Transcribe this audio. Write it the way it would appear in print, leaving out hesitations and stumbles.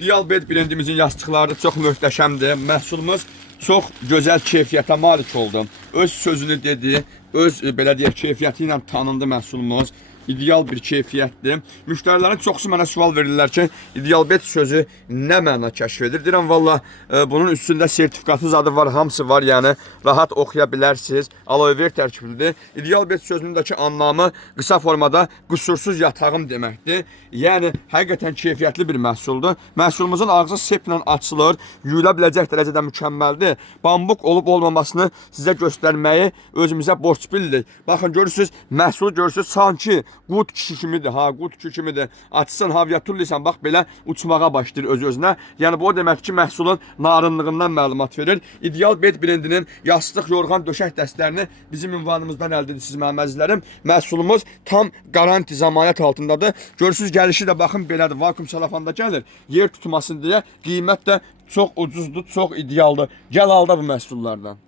Ideal Bed brendimizin yastıqları çox möhtəşəmdir. Məhsulumuz çox gözəl keyfiyyətə malik oldu. Öz sözünü dedi, öz belə deyək keyfiyyəti ilə tanındı məhsulumuz. İdeal bir keyfiyyətdir. Müştərilərin çoxsu mənə sual verirlər ki, Ideal Bed sözü nə məna kəşf edir? Deyirəm, valla bunun üstündə sertifikatı zadı var, hamısı var, yəni rahat oxuya bilərsiniz. Aloe ver tərkiblidir. Ideal Bed sözünündəki anlamı qısa formada qüsursuz yatağım deməkdir. Yəni, həqiqətən keyfiyyətli bir məhsuldur. Məhsulumuzun ağzı seplə açılır, yuyula biləcək dərəcədə mükəmməldir. Bambuk olub olmamasını sizə göstərməyi özümüzə borc bildik. Baxın, görürsünüz, məhsulu görürsünüz, sanki qut kişi kimidir, qut kişi kimidir. Açsan, havya tulluysan, bax belə uçmağa başlayır öz-özünə. Yəni, bu o demək ki, məhsulun narınlığından məlumat verir. Ideal Bed brendinin yastıq, yorğan, döşək dəstlərini bizim ünvanımızdan əldə edirsiniz, mənim əzizlərim. Məhsulumuz tam garanti, zəmanət altındadır. Görürsünüz, gəlişi də baxın belədir, vakum salafanda gəlir. Yer tutmasın deyə qiymət də çox ucuzdur, çox idealdır. Gəl alda bu məhsullardan.